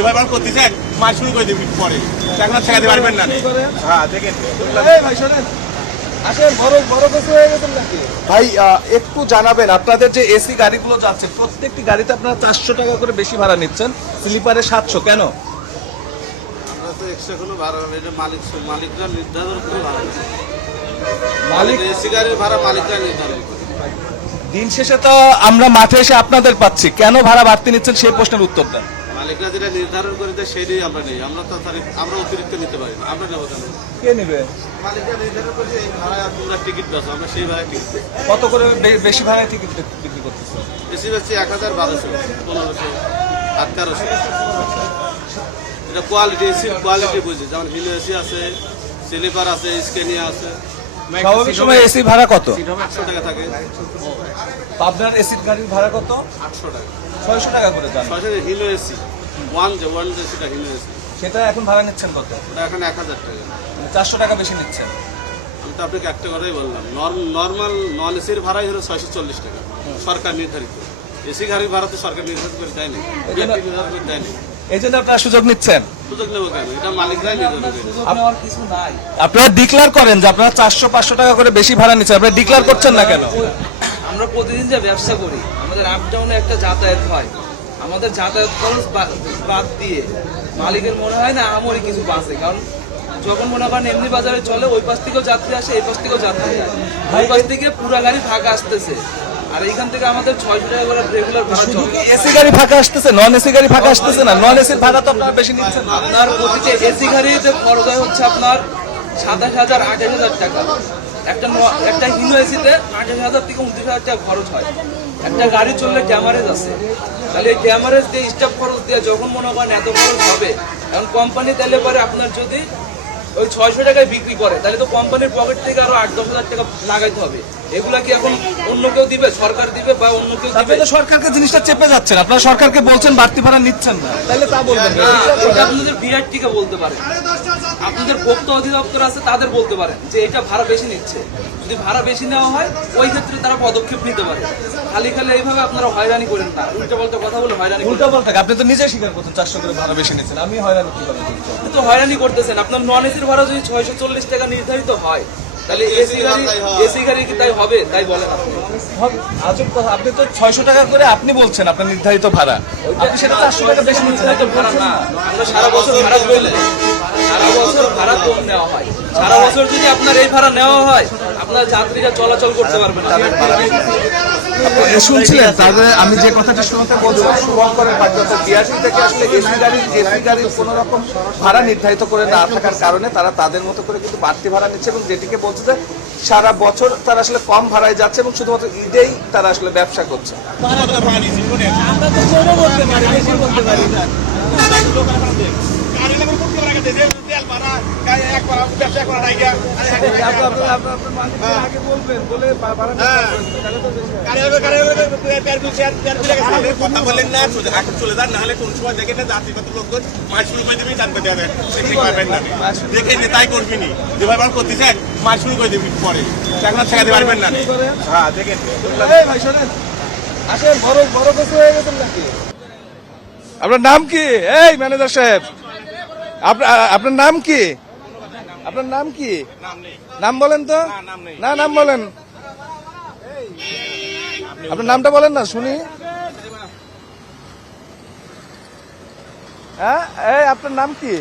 যে ভাই করতে চান মাস শুরু করে দিবি পরে এখন ঠেকাতে পারবেন না। হ্যাঁ দেখেন ভাই শোনেন, আসেন বড় কিছু হয়ে গেছেন নাকি ভাই? একটু জানাবেন, আপনাদের যে এসি গাড়িগুলো যাচ্ছে প্রত্যেকটি গাড়িতে আপনারা 400 টাকা করে বেশি ভাড়া নিচ্ছেন, স্লিপারে 700 কেন? আমরা তো এক্সট্রা কোনো ভাড়া এটা মালিকরা নির্ধারণ করে ভাড়া নেয়। মালিক এসি গাড়ির ভাড়া মালিকরা নির্ধারণ করে। দিন শেষে তো আমরা মাঠে এসে আপনাদের পাচ্ছি, কেন ভাড়া বাড়তি নিচ্ছেন সেই প্রশ্নের উত্তর দেন। মালিকরা যেটা নির্ধারণ করে দেয় সেটাই আমরা নেই, আমরা তো আমরা অতিরিক্ত নিতে পারি না। আমরা নেবো কেন? কে নেবে? মালিকরা নির্ধারণ করে এই ভাড়া তোমরা টিকিট বেচো, আমরা সেই ভাড়ায় টিকিট দিই। কত করে বেশি ভাড়ায় টিকিট বিক্রি করতেছে? এসি বেচছি 1000, 1200, 1500, 1800। এটা কোয়ালিটি, এসির কোয়ালিটি বুঝে, যেমন হিলো এসি আছে, স্লিপার আছে, স্কেনিয়া আছে। স্বাভাবিক সময় এসি ভাড়া কত? 800 টাকা থাকে। আপনার এসির গাড়ির ভাড়া কত? 800 টাকা। 600 টাকা করে যান। সরাসরি হিলো এসি ওয়ান যে সেটা হিলো এসি, সেটা এখন ভাড়া নিচ্ছেন কত? ওটা এখন 1000 টাকা। 400 টাকা বেশি নিচ্ছেন। আমি তো আপনাকে একটা কথাই বললাম, নর্মাল নন এসির ভাড়াই হলো 640 টাকা, সরকার নির্ধারিত। এসি গাড়ির ভাড়া তো সরকার নির্ধারিত করে দেয়নি, নির্ধারিত করে দেয়নি। এই জন্য আপনারা সুযোগ নিচ্ছেন। সুযোগ নেবো কেন? এটা মালিকরাই নির্ধারণ করে। আপনারা ডিক্লার করেন যে আপনারা 400-500 টাকা করে বেশি ভাড়া নিচ্ছেন, আপনারা ডিক্লার করছেন না কেন? আমরা প্রতিদিন যে ব্যবসা করি, আমাদের আপ ডাউনে একটা যাতায়াত হয়, আমাদের যাতায়াত খরচ বাদ দিয়ে মালিকের মনে হয় না আমারই কিছু বাঁচে। কারণ যখন মনে করেন এমনি বাজারে চলে, ওই পাশ থেকেও যাত্রী আসে, এই পাশ থেকেও যাত্রী যায়, ওই পাশ থেকে পুরা গাড়ি ফাঁকা আসতেছে, আর এইখান থেকে আমাদের 600 টাকা করে রেগুলার ভাড়া চলে। এসি গাড়ি ফাঁকা আসতেছে, নন এসি গাড়ি ফাঁকা আসতেছে না? নন এসির ভাড়া তো আপনারা বেশি নিচ্ছেন। আপনার প্রতিটি এসি গাড়িতে খরচ হয় হচ্ছে আপনার 27,000, 28,000 টাকা। একটা হিনো এসিতে 28,000 থেকে 29,000 টাকা খরচ হয়। একটা গাড়ি চললে ক্যামারেজ আছে, তাহলে এই ক্যামারেজ দিয়ে স্টাফ খরচ দিয়ে যখন মনে করেন এত খরচ হবে, এখন কোম্পানি তাহলে পরে আপনার যদি ওই 600 টাকায় বিক্রি করে, তাহলে তো কোম্পানির পকেট থেকে আরো 8-10 হাজার টাকা লাগাইতে হবে। এগুলা কি এখন অন্য কেউ দিবে? সরকার দিবে বা অন্য কেউ দিবে? আপনি তো সরকারকে জিনিসটা চেপে যাচ্ছেন, আপনারা সরকারকে বলছেন বাড়তি ভাড়া নিচ্ছেন না, তাহলে তা বলবেন না। এটা আপনাদের বিআরটি কে বলতে পারেন, আপনাদের ভোক্তা অধিদপ্তর আছে তাদের বলতে পারেন যে এটা ভাড়া বেশি নিচ্ছে। যদি ভাড়া বেশি নেওয়া হয় ওই ক্ষেত্রে তারা পদক্ষেপ নিতে পারে। খালি এইভাবে আপনারা হয়রানি করেন না, উল্টো পাল্টা কথা বলে হয়রানি উল্টো পাল্টা। আপনি তো নিজে স্বীকার করছেন 400 করে ভাড়া বেশি নিচ্ছেন, আমি হয়রানি কিভাবে করছি? তো হয়রানি করতেছেন। আপনার নন এসির ভাড়া যদি 640 টাকা নির্ধারিত হয়, তাহলে এসি গাড়ি কি তাই হবে? তাই বলেন আপনি। আজব কথা, আপনি তো 600 টাকা করে আপনি বলছেন আপনার নির্ধারিত ভাড়া, আপনি সেটা 400 টাকা বেশি নিচ্ছেন। নির্ধারিত ভাড়া না, আমরা সারা বছর ভাড়া করলে সারা বছর ভাড়া কম নেওয়া হয়। সারা বছর যদি আপনার এই ভাড়া নেওয়া হয়, আপনার যাত্রীরা চলাচল করতে পারবে না। শুনছিলেন তাদের, আমি যে কথাটা শুনতে বলছিলাম শুভঙ্করের বাচ্চা বিআরটি থেকে আসলে এসি গাড়ির কোনো রকম ভাড়া নির্ধারিত করে না থাকার কারণে তারা তাদের মতো করে কিন্তু বাড়তি ভাড়া নিচ্ছে, এবং যেটিকে বলছে যে সারা বছর তারা আসলে কম ভাড়ায় যাচ্ছে এবং শুধুমাত্র ঈদেই তারা আসলে ব্যবসা করছে। কথা বললেন না, চলে যান, নাহলে কোন সময় দেখেন না যাত্রী কত লোকজন মাস শুরু করে দিবি, জানতে দেওয়া দেখে নি তাই করবি নি যে ভাই করতে চান মাস শুরু করে দিবি পরে এখন ঠেকাতে পারবেন না। হ্যাঁ দেখেন ভাই শোনেন, আসেন বড় কিছু হয়ে গেছেন নাকি? আপনার নাম কি? এই ম্যানেজার সাহেব, আপনার নাম কি? আপনার নাম কি? নাম বলেন তো। না, নাম বলেন। আপনার নামটা বলেন না শুনি। হ্যাঁ, এই আপনার নাম কি?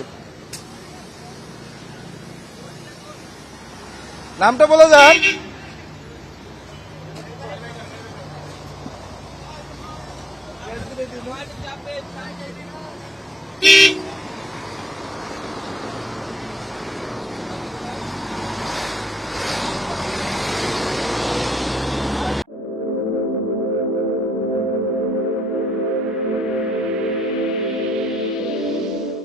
নামটা বলে যান।